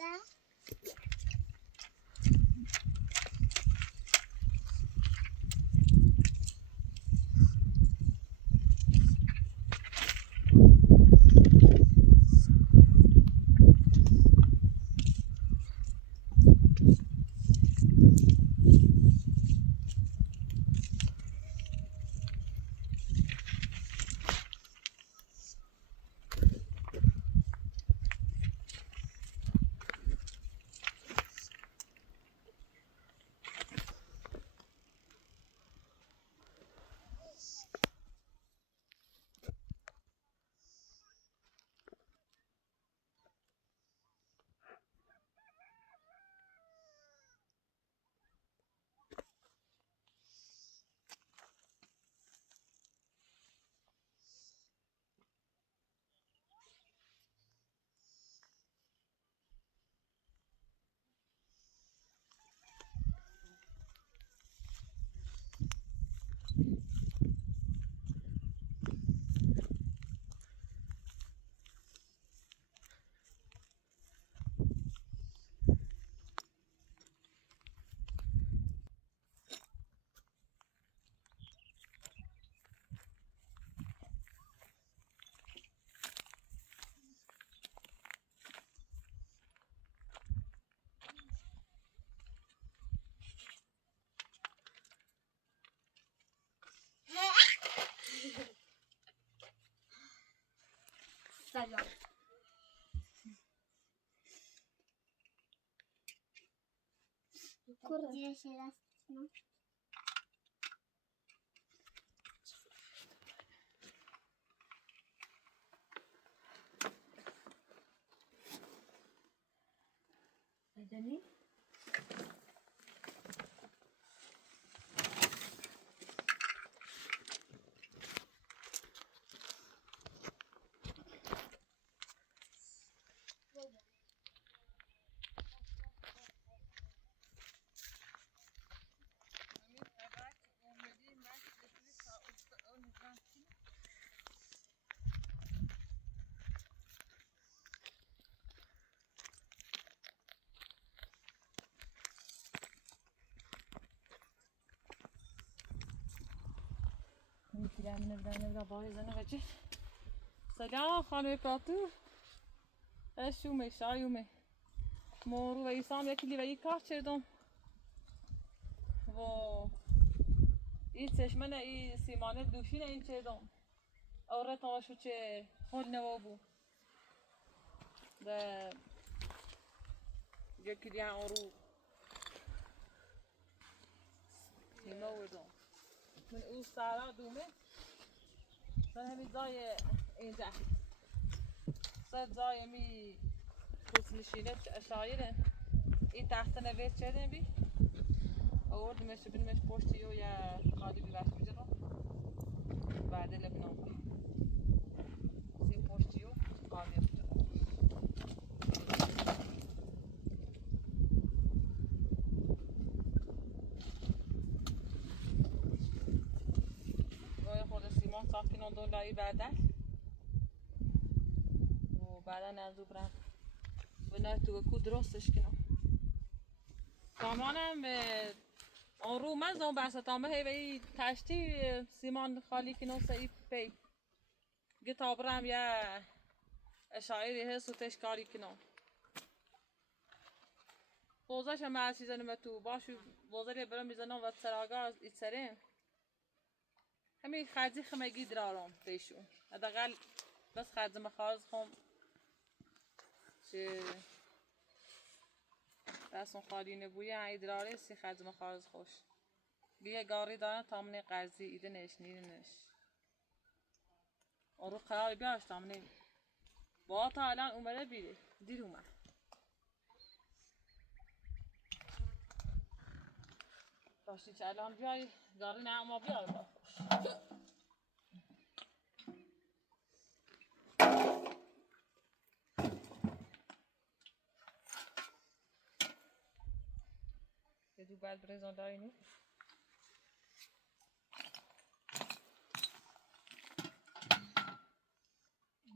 سلام. مدني میتونم نبدأ بايزنا وجه سلام خانم کاتو اشومه شایومه مورو و ایسان یکی و یک کار چردم و این چشمنه این سیمانه دوشینه این چردم اوره تاشو چه خود نوابو ده یکی دیگه اورو سیما وردم من او سارا دومه من همین زای اینجا صد زای می پوست نشینه شایره این تحت نویت چه بی آوردمش بینمش پشتی و یا خالی بی وقت بیجرم بعد لبنان سی پشتی و خالی بیجرم گاهی خود سیمان صاف کنم دون لایی بعدش و بعدا نزو برم و نه تو کو درستش کنم سامانم آن رو مزدم بس تامه هی تشتی سیمان خالی کنم سی پی گتابرم یا اشعاری هست و تشکاری کنم بوزش هم از چیزا تو باشو بوزری برام میزنم و سراغا از ایتسریم همین خرجی خمگی درارم پیشو حداقل بس خرج مخارج خم چه دستون خالی نبویه ای دراره سی خرج مخارج خوش بیه گاری دارن تامنه قرضی ایده نش نیرنش آرو قرار بیاش تامنه با تا الان اومده بیره دیر اومد داشتی چه الان بیای گاری نه اما بیای با یه دو بعد برزان داری نی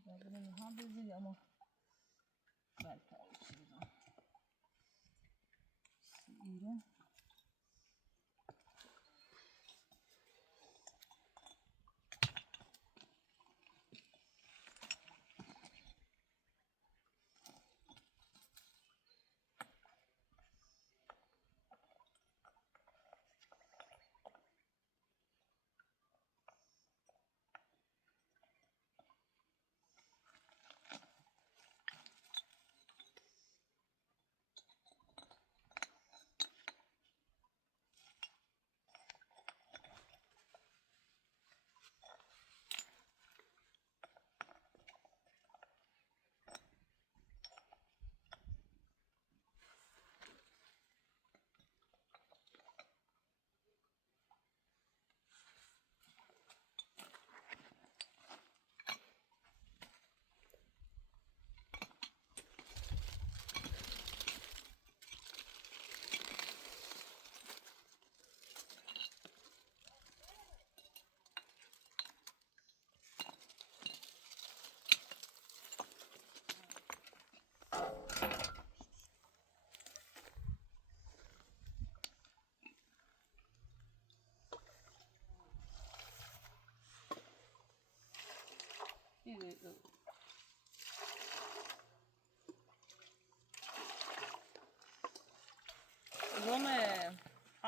ببینیم هم بزید اما بلکه چی بزن اینجا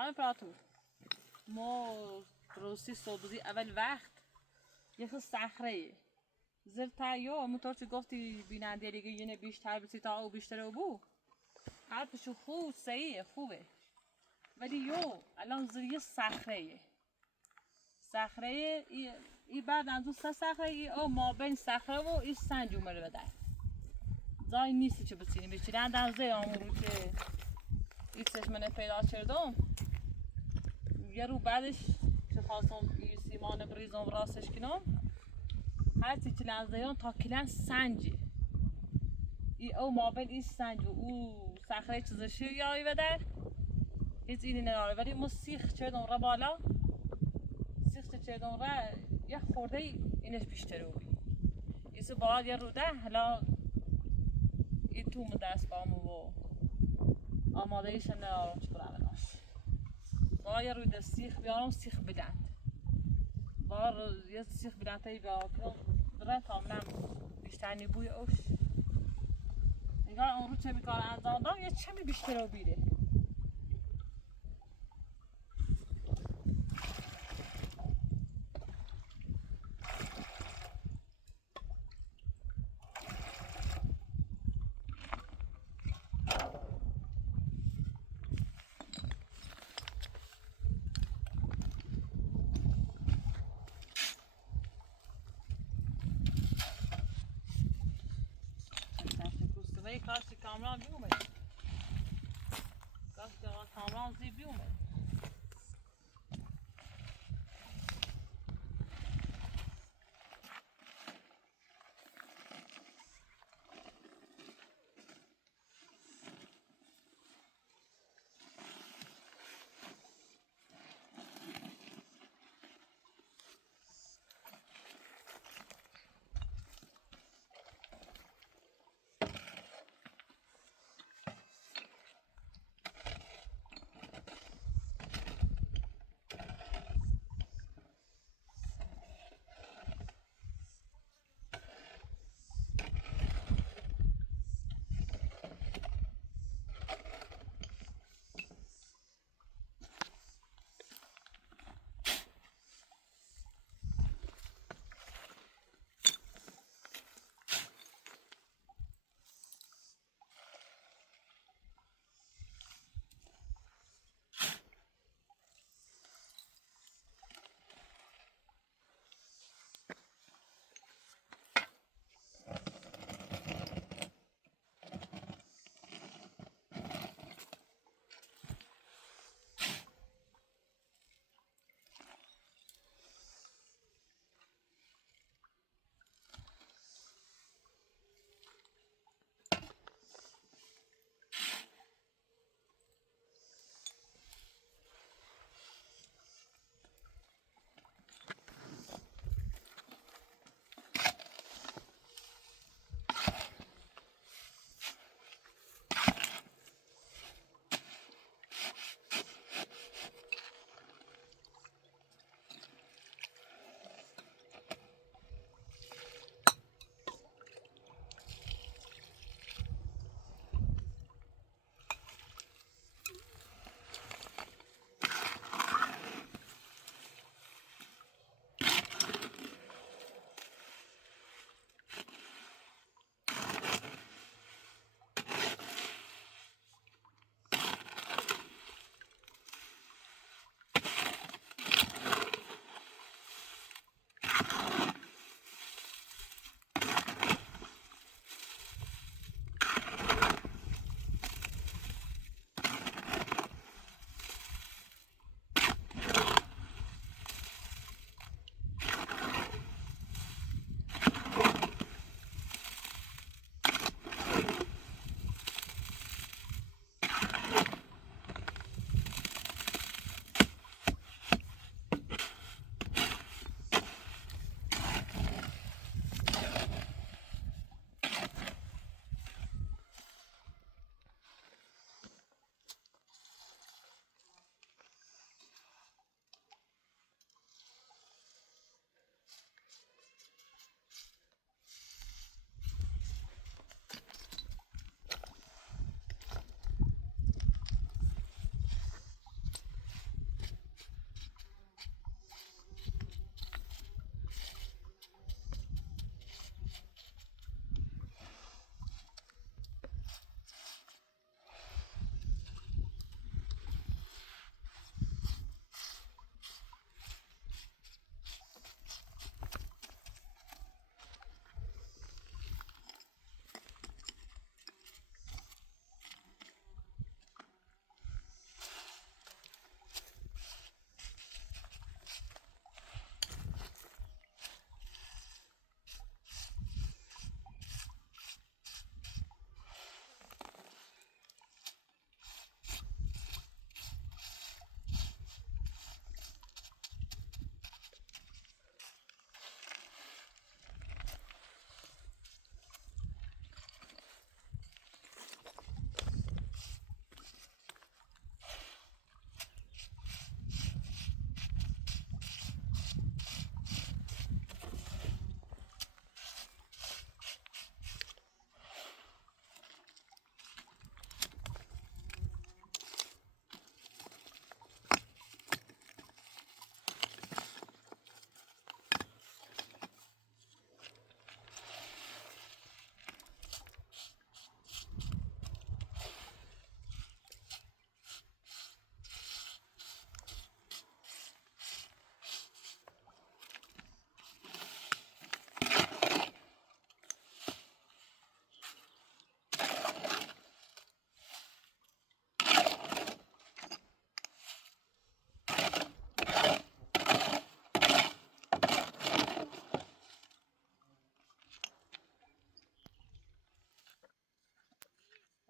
همه پراتو ما روسی صبحی اول وقت یه صخره زیر تایو همونطور که گفتی بیننده دیگه یه بیشتر بسی تا او بیشتر او بو حرفشو خوب صحیحه خوبه ولی الان زیر یه صخره ای بعد از اون صخره ای او ما بین صخره و این سنج اومده بده زای نیستی چه بسیریم بچیره اندازه آمورو که این چشمنه پیدا کردم یه رو بعدش که خواستم این سیمان بریزم راستش کنم هرچی که لنزه تا کلن سنجه او ما بین این سنج و او صخره چیزشی یایی بده هیچ اینی نداره ولی ما سیخ چردم را بالا سیخ چردم را یه خورده اینش بیشتر رو بی ایسو باید یه رو ده حالا این توم دست بامو و آماده ایش ندارم چه برای ناش باید یه روی ده سیخ بیارم سیخ بدند باید یه سیخ بدند تایی بیارم دره تا منم بیشتر نیبوی اوش نگاه اون رو چه میکار انجام دارم یه چمی بیشتر رو بیره کاشتی کامران بیومد کاشتی کامران زی بیومد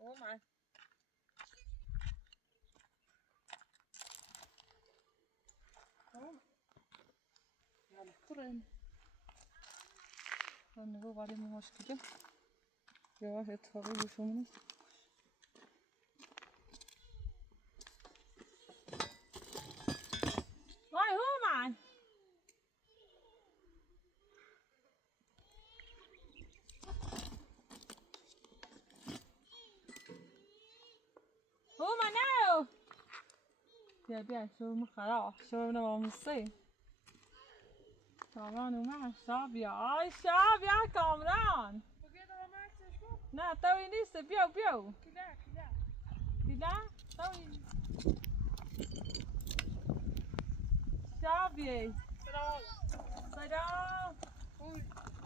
هما يلا كورن نگو ولی موهاش کجا یواش اتفاقی بشمونه وای هومن هومن نو بیا شو خلاص شو نماموسی کامران اومد شابیا آی شابیا کامران نه توی نیست بیا کلا توی شابی سلام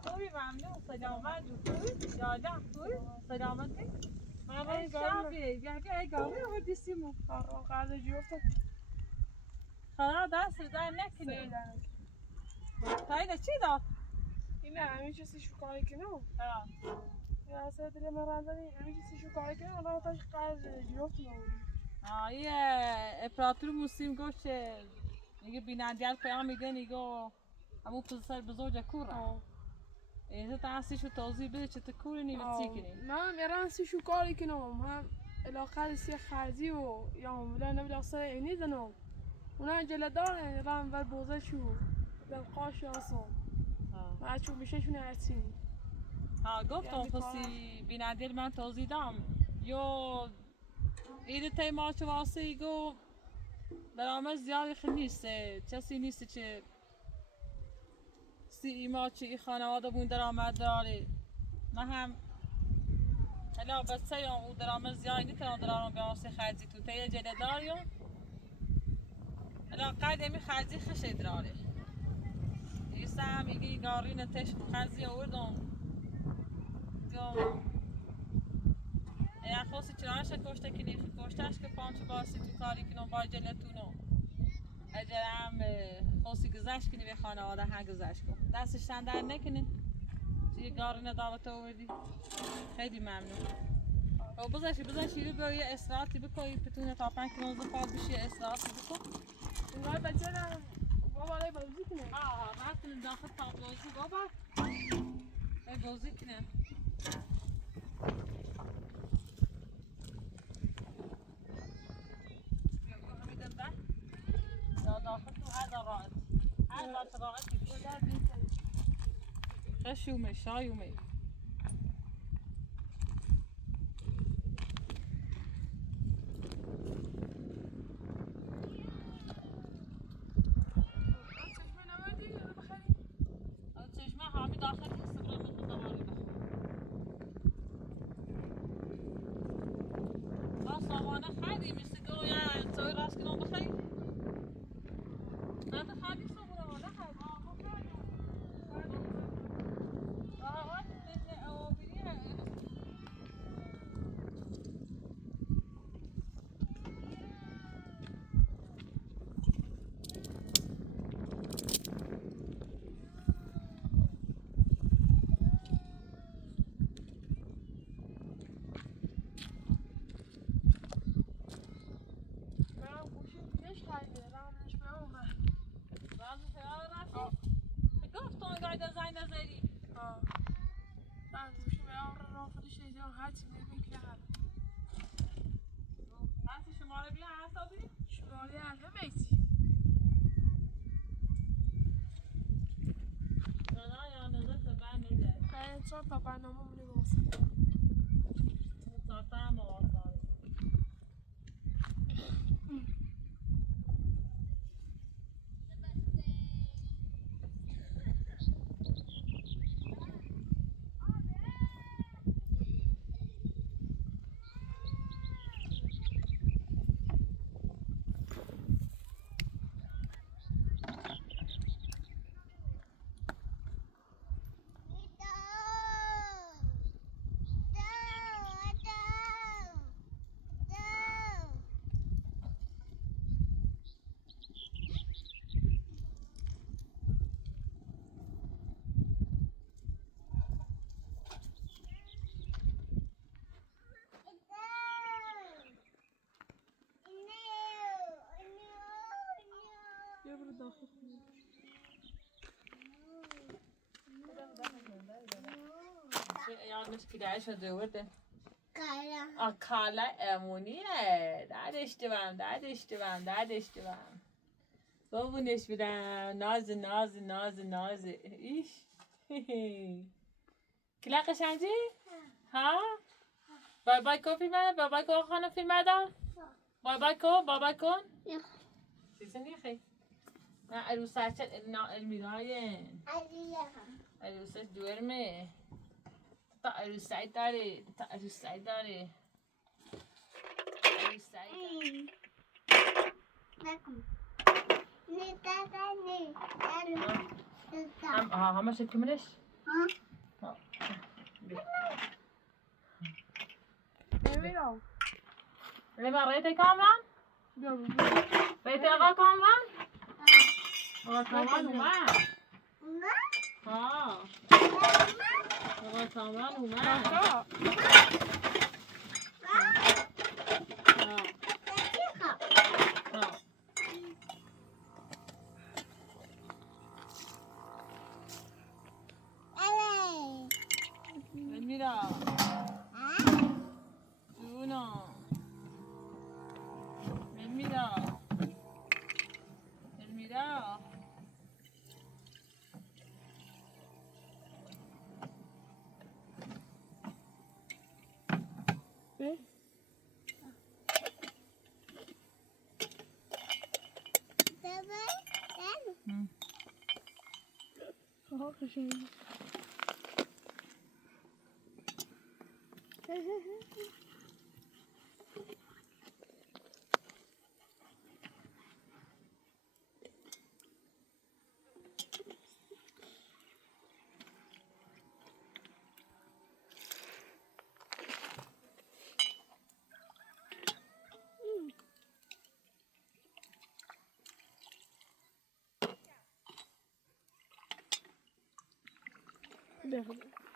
خوبی ممنون سلامت خوبی یادم خوبی سلامتی ای شابی بیا که ای گاوی آوردی سیمو قرار جفتم خدا دست در نکنی تایده چی داد؟ اینه همیشه سیشو کاری کنم یا اصلا دل من راندنی همیشه سیشو کاری کنم الان تاش قرار جفتم آوردی یه اپراتور موسیم گوش میگه بینندیار پیام میده نگو همون پسر بزرگ کورا ایزه تا سیشو توضیح بده چه تکوری نیمتی کنی من میرم سیشو کاری کنم هم الاخر سی خرزی و یا ولا نبلا اصلا اینی دنم اونا جلو داره رام بر بوزه شو بر قاش اصلا ما چون میشه شونه هرچی گفتم خسی بینندیار من توضیح دام یو ایده تای ماچو واسه گو درآمد زیادی خیلی نیست کسی نیست که سی ماچی ای خانواده بون درآمد داره من هم الا بسه یا او درآمد زیادی نیتونم درآمد به واسه خرجی تو تای جله داریو الا قدمی خرجی خشه داره ایسا هم میگی گاری نتش خرجی آوردم یا خواستی چرایش کشته کنی کشتهش که پانچو باسی تو کاری کنم با جلتونو اجرم خواستی گذشت کنی به خانواده ها گذشت کن دستش تندر نکنی توی گارین دعوت آوردی خیلی ممنون و بذارشی رو به یه استراحتی بکنی بتونه تا 5 کیلومتر پاد بشی استراحتی بکن اینگاه بچه دارم بابا رای بازی کنه رفتن داخل تا بازی بابا ای بازی کنه داخل تو هذا رائد هذا راعتي خش يومي شاي يومي چشمه همی داخل هست برای من دواری بخور سامانه خیلی مثل دو یا توی راست کنم بخوری نه تو خیلی سامانه خیلی گفتم قاعده زنگ نزدی من گوشی به آن را خودش نیزم هرچی میبین که هر هستی شماره بیا حسابی شماره همه ایتی دادا یا نزد بر میده این چون تا برنامه منی باسم مصافه هم موافقه یادش که دعی شده ورده کالا امونیه دردشتوام بابونش بیدم ناز ایش کلا قشنگی؟ ها؟ بای کن فیلم بای کن خانم فیلم دار بای کن چیزی نیخی نه عروسه چه المیراین عروسه دورمه تا عروسه داره همه شد کمرش نمیرم لما رأيتي كامران؟ رأيتي أغا كامران؟ أغا كامران وما؟ ها أغا كامران وما؟ الميرا جونا الميرا به ها قشنگی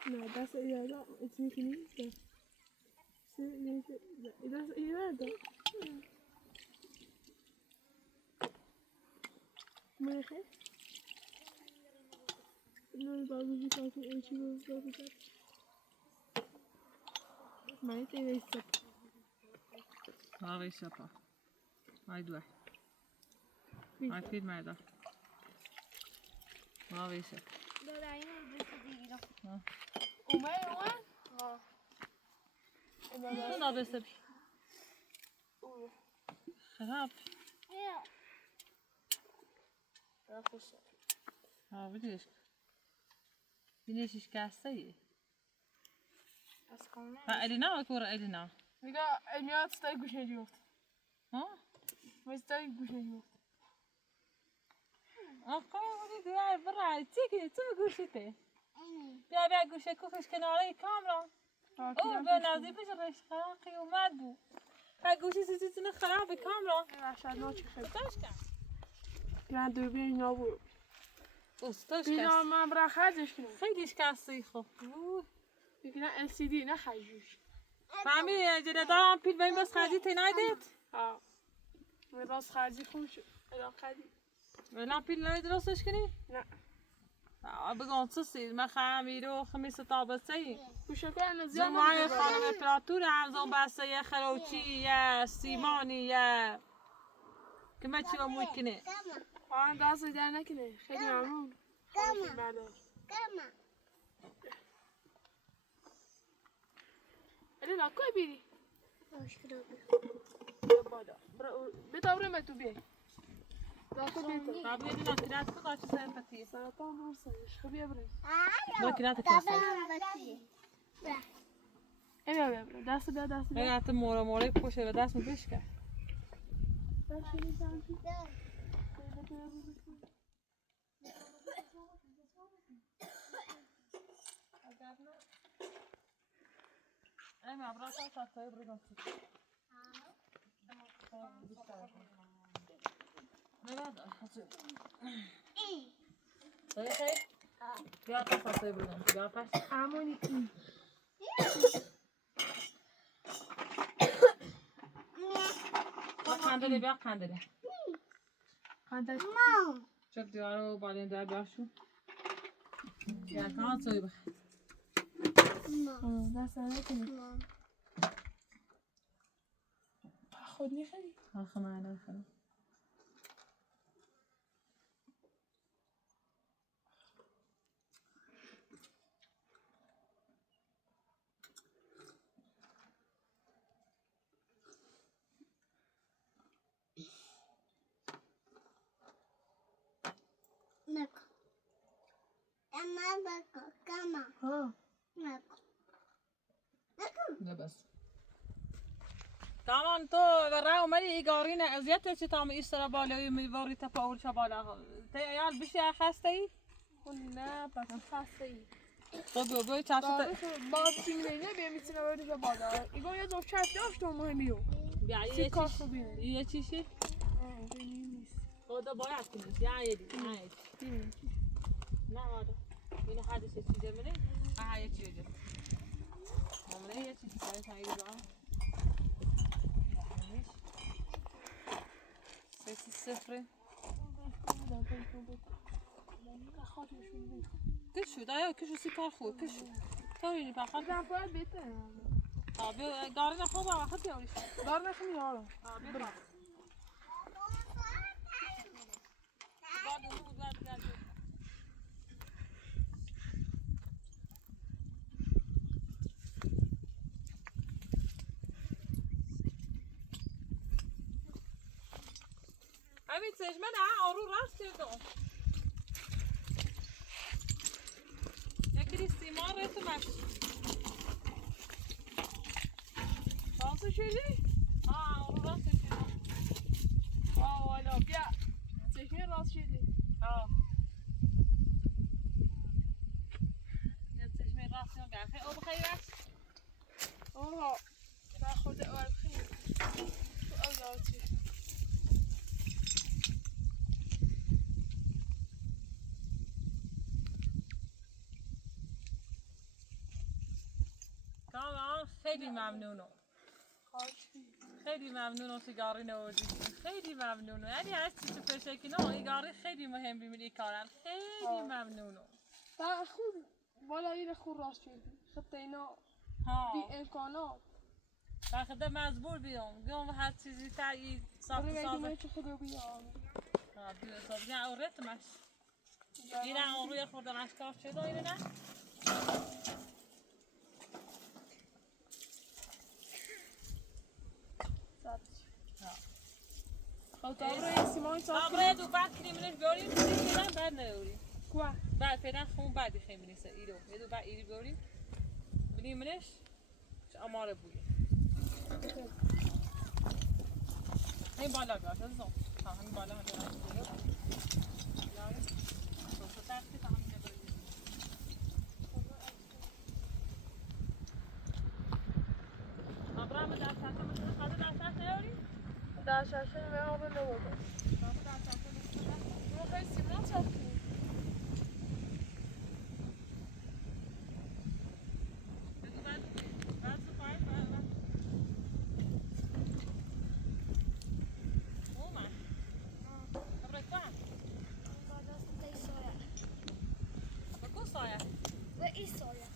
نه دست ایرادا اتنی کنی دست ایرادا مرخه نه بابوجی کافی ایچی رو بابوجی مایی تیوی سب هاي شپا هاي دوه هاي فیلم هذا هاي شپ اومه شو لابسه بي خراب ها بديش بنيش كاسية ها إلينا وكورة إلينا میگه میاد ستای گوشه جفت ها ما ستای گوشه جفت آقا ولي بيا برا تيجي تو گوشته بیا گوشه کوفش کناره کامرا او به نزدیکش رش خراقی اومد بو ها گوشه سیستم خراب کامرا عشان نوچه خیلی استاش کن گران دوربین اینا بود استاش بینا کن من برای خرجش کنم خیلی شکستی خب بگیرن LCD نه خرجوش فهمی جده دارم پیل بیم بس خرجی تنایدت ها راست خرجی خون شد الان خرجی ولی پیل ناید راستش کنی؟ نه بگم چه سید من خمیرو خمیس تابسته گوشه کنن زیاد زمای خانم امپراتور هم زن بسته یه خروچی یه سیمانی یه که من چی با موی کنه آن دست در نکنه خیلی ممنون خانم فیلم بردار الی نکوی بیری بالا بتابرم تو بیای داخل بیت بابا یه دونه کرات کجا چه سرپتی سرطان هستش خب بیا بریم با کرات کاسه بیا دست بیا من حتی مورا پوشه به دست میکش کرد ای مبراز هست تایی بردم تایی خیلی؟ بیا پس تایی بردم بیا پس امونی این بیا خندله خندش شوف دياره وبعدين ده بيعشو يعني كمان تسوي بحث ده سنة خدني خلي هاخ معنا خلاص نكو أما بكو كما ها نكو لا بس كمان تو براو مالي إيجارينا أزيادة شي طعم إيشترى بالي من بوري تباول شبالا تي عيال بشي خاستي قلنا بكن خاصي طب بوي تعرف بعد سنين نبي مثل ما ورد بعدا يقول يا دوب شايف داشت مهميو يعني سكر خبينه یه چیشی؟ خدا باید کنیش یه عیدی نه آره اینو حدش یه چیزه منه ها یه چیزه مامنه یه چیزی سایی سایی با سیسی صفره کشو دایا کشو سی کار خوب کشو تا بینی بخواد باید بهتره آبی گاری نخواه با وقت یاریش دار نخمی یارم آبی برا بعد اونو بود بعد گرد همین چشمه نه آرو راست کردم یکی سیمان رسمش راست شدی؟ آرو راست کردم والا بیا چشمی راست شدی یه چشمه راست کردم بیا خیلی آب خیلی راست آها تا خود اول خیلی تو اول چشم کامان خیلی ممنونم خیلی ممنونم سیگاری نوردی خیلی ممنونم یعنی هستی تو فشکی نه ایگاری خیلی مهم بیمونی کارن خیلی ممنونم تا خود والا این خود راست شدی خط اینا بی امکانات فقط مجبور بیام هر چیزی تایی ساخت برای سازه مگه چه خود بیام بیو ساز نه اورتمش اینه اون روی خوردمش کار شده اینه نه خب تا برای سیمان ساخت آقای دو بعد کریمینش بیاریم فعلا بعد نیاریم کوا بعد فعلا خون بعدی خیمینیسه ایرو یه دو بعد ایری بیاریم بریمینش اماره بویه این بالا گاش از زن همین بالا هم دارم بویه یاری تو ترسی تا همین نبریم ابراهیم در ساعت مثلا خاطر در ساعت نیاریم در شاشه به آب نبوده ما خیلی سیمان ساختیم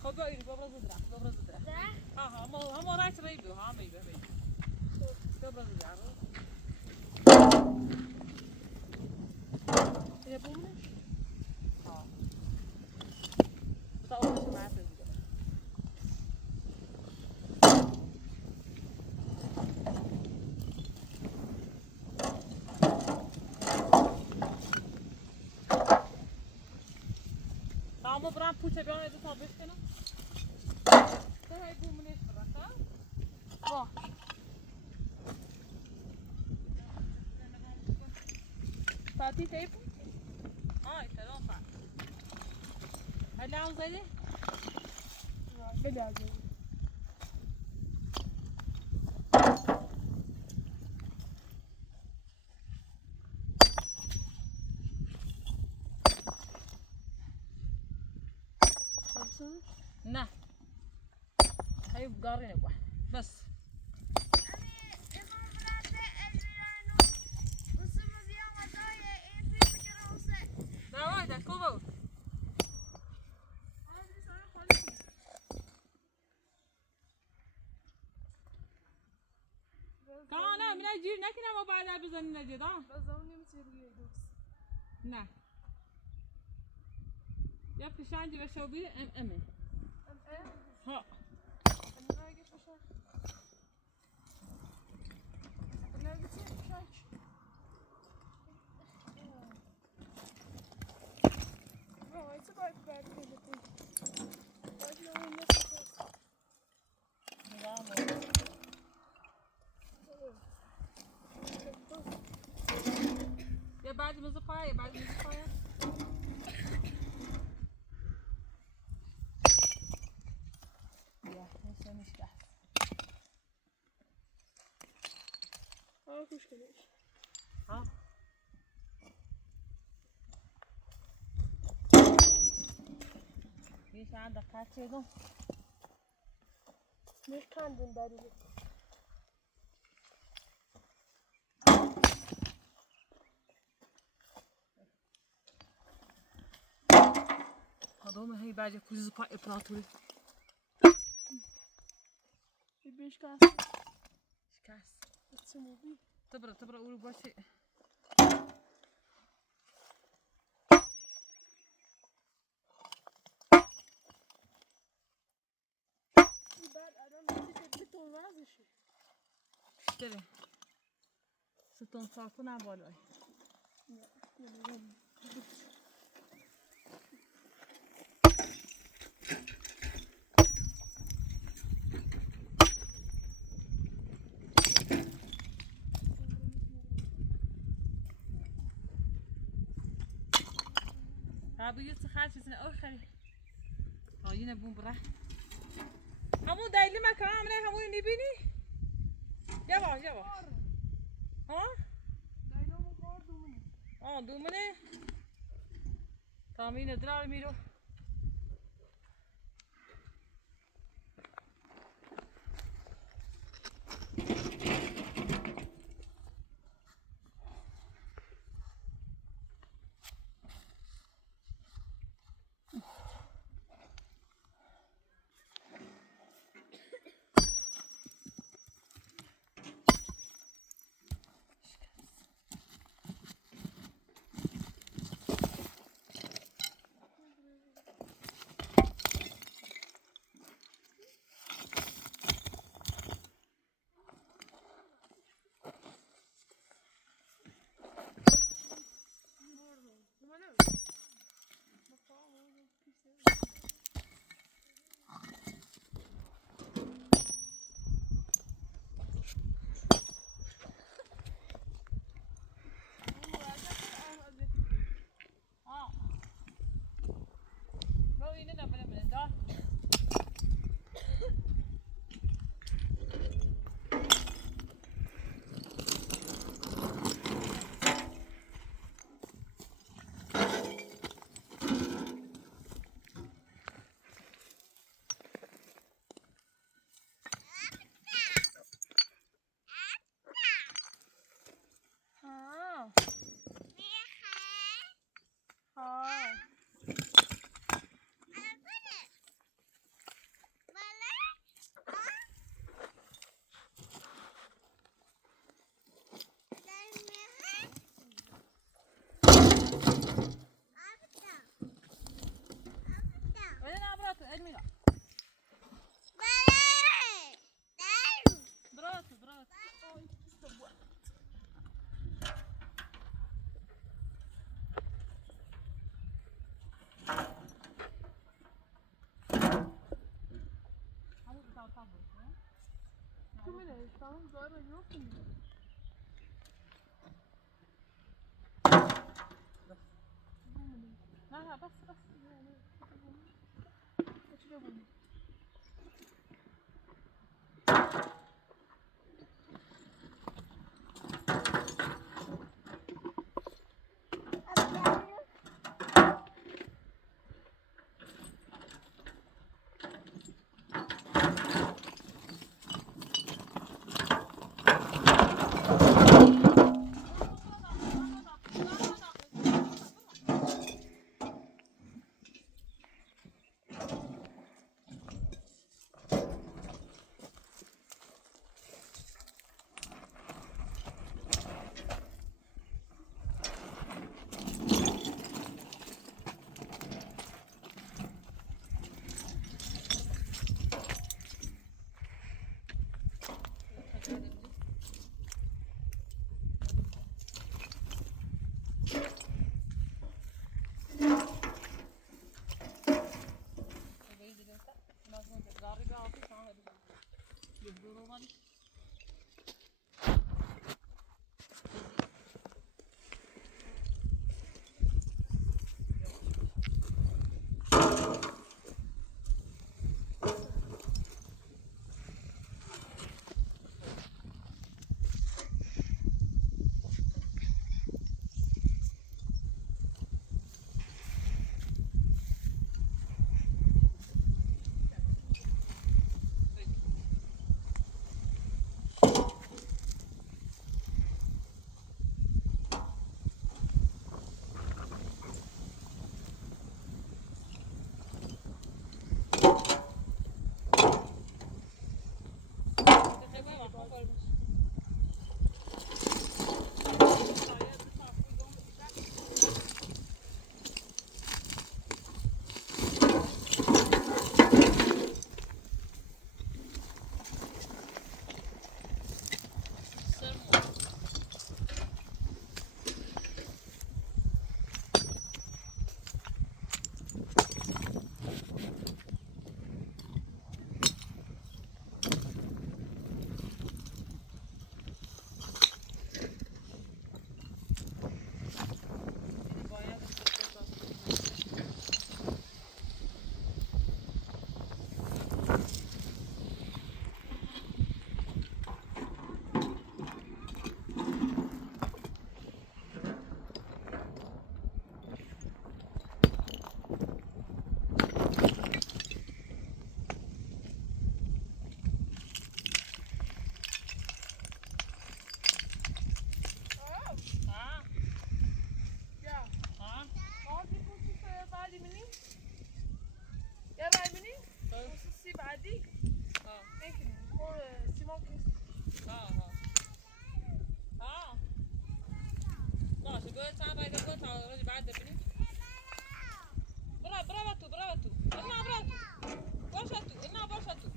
خب باید ببرز درخت هم رایت ریبو هم ریبو ببرز درخت یه بومش تا اونش معرفه بوده تمام برام پوچه بیان دو تا بشکنم تو های بومونش برسا واه فاتی تیپ سلام فا هل عاوز زيدي خیلی عجیبه نه هاي بقارين واحد بس آه ده كوبا كمان من أجير نكنا ما بعد بزن نجدا بزوني مسيري دوس نه يا فشان جي بشوبي أمي ها أنا راجع فشاش أنا راجع فشاش ما هي تبعت بعد كده بعد لو الناس يا بعد مزفاية بعد مزفاية يا مش تحت مشكلة ها ليش عندك كاتشيدو مش كان دين داري هذول هي بعد كل زبائن بلاطولي يبيش كاس كاس تسمو بي تبرا قولوا باشي بعد أنا مدي بتون وازشي كده ستون ساكو نبالوي هابو يوسف خالص سنة أخرى هاينا بوم برا همو دايلي مكان عمله همو نبيني يابا ها دايلو مقار دومني دومنه تامين درار ميرو Tamam zaten yok mu? لا بس مالی باشه گوه چند رای گوه تا روز بعد ببینیم برا تو اینا برا تو باشه تو اینا باشه تو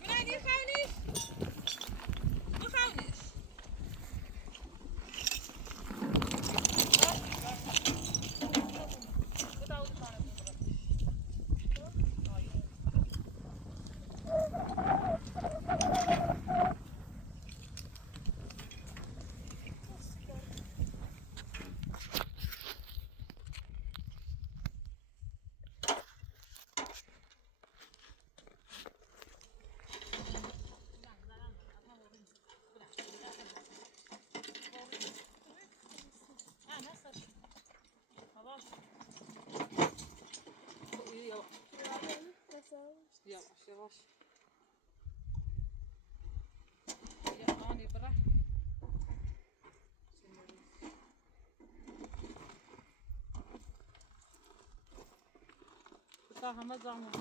مینا دیر خونیش بخونیش yavaş. Ya ani bırak. Daha ama zaman.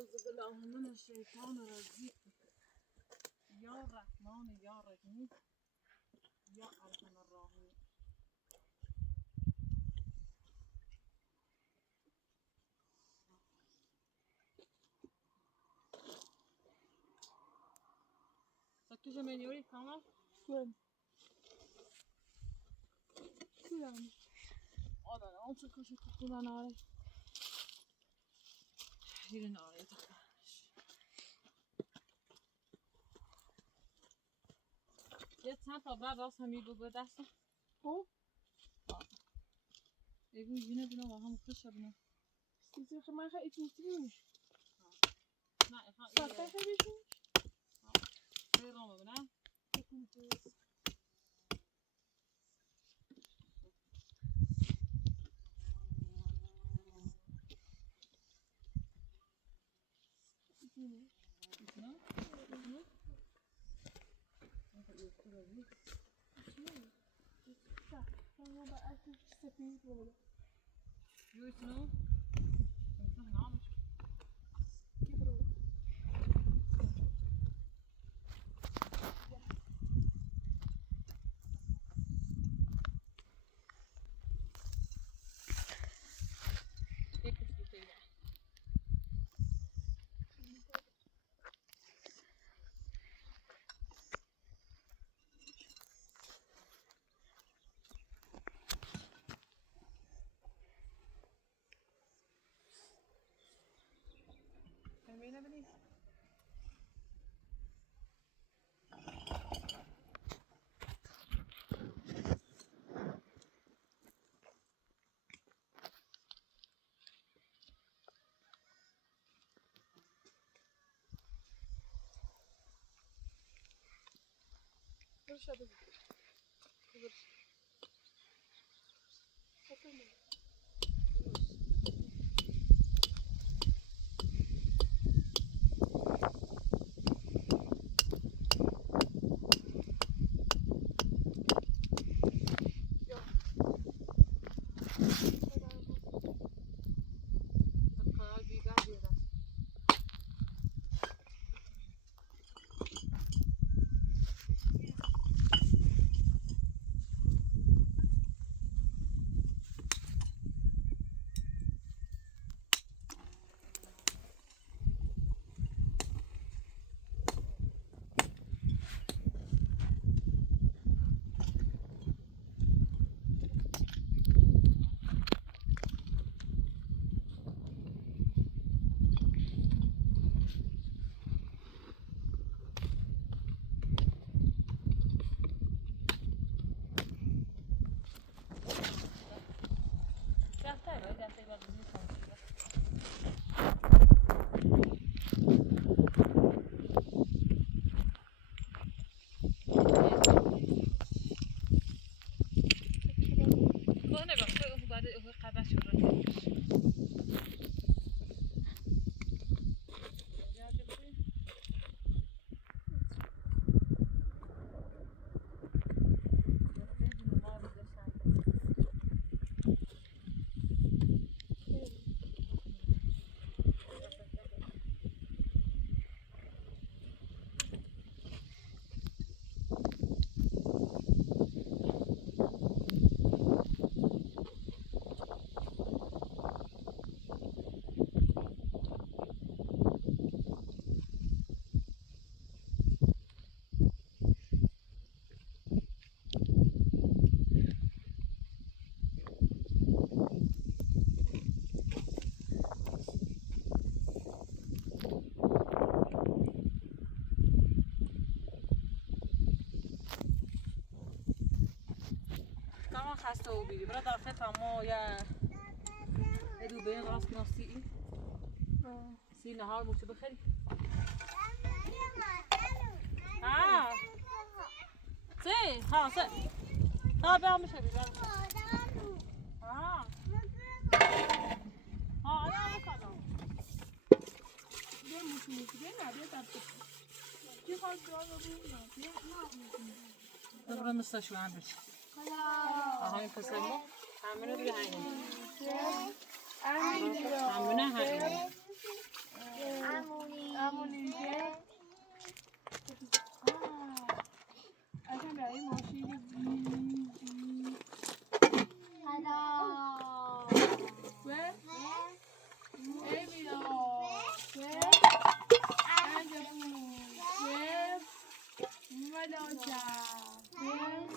أعوذ بالله من الشيطان الرجيم يا رحمن يا رحيم يا أرحم الراحمين سكتشو من يوري كمان وين؟ شو يعني؟ أنا أنت كشو تقول أنا هيرن عليه یه چند تا بعد راست همی بگو دستم خب؟ ایگو یینه بینه و هم خوش بینه سیزی خیلی من خیلی چیزی نه ایخوان ساعته خیلی بیشون؟ خیلی رام ببینه هو بقى سفيد ولا شنو؟ نعم كبروا هيك بتطير كمينة بني برشا بس القناة دي قاعدة كمان خسته وبيجي برا ضعفتها ما يا ادو بين راس نصيئي سي نهار مش بخير سي ها سي ها بقى مش هبي بقى انا مكانه ده مش ممكن عادي تعرف كيف نبغى المستشفى عم بش هاي فسمو عملوا لي هاي عملنا هاي عموني عشان بعدين ماشي وين ايميلو وين عندكم وين ملوشة وين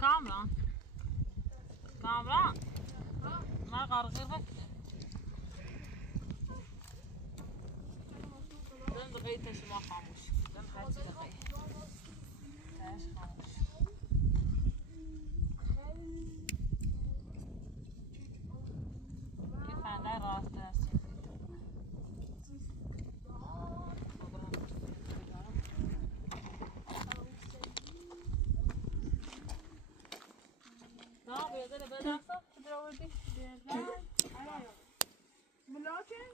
كاميرا كاميرا ما غير بك لن دقيقة ما خاموش لن حاجة دقيقة ايش خاموش بدل بدرسة تدرودي ملاكن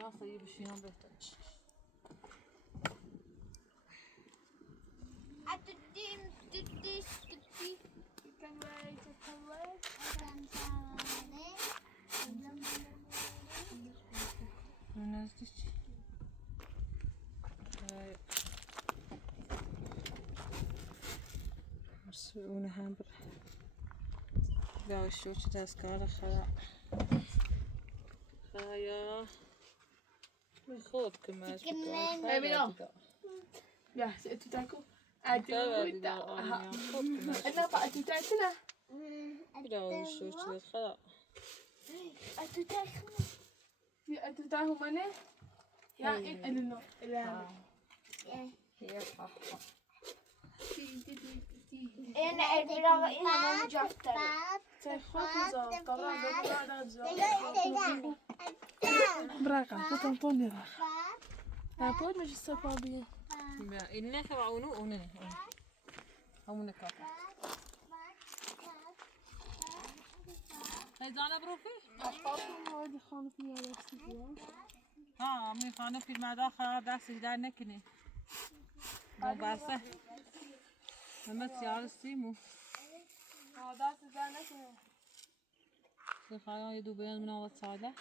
Ya sayı bir şey yok beter. Nözdük. مسؤولون هم بره داشتو چه تذکار خلایا خوب که ماش ببینم. بیا تو تاکو ادویتا انا فاتو تاكنا داشتو چه خلا اتو تاكو يا ادو تاهو ماني يا ان النو لا انا ادرا انا مجفتر خذ براكا كنت طولي راح بود مش السفر بيه ما إننا كرعونو أوننا أوننا كافة هاي زانا بروفي أشقاطهم هذه خانة فيها نفسي ها أمي خانو في المداخل دست دار نکنه با بسه همه سیار سیمو دست در نکنه خیلی یه دو بیان من آواد ساده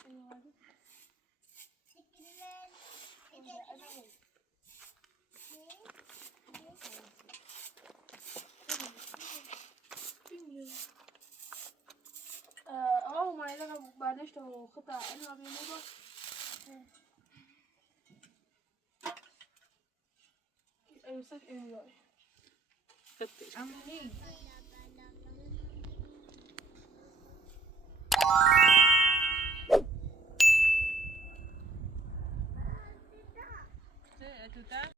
ما يلقى بعدش تو خطأ إنه بيموت يوسف إنه عملي تو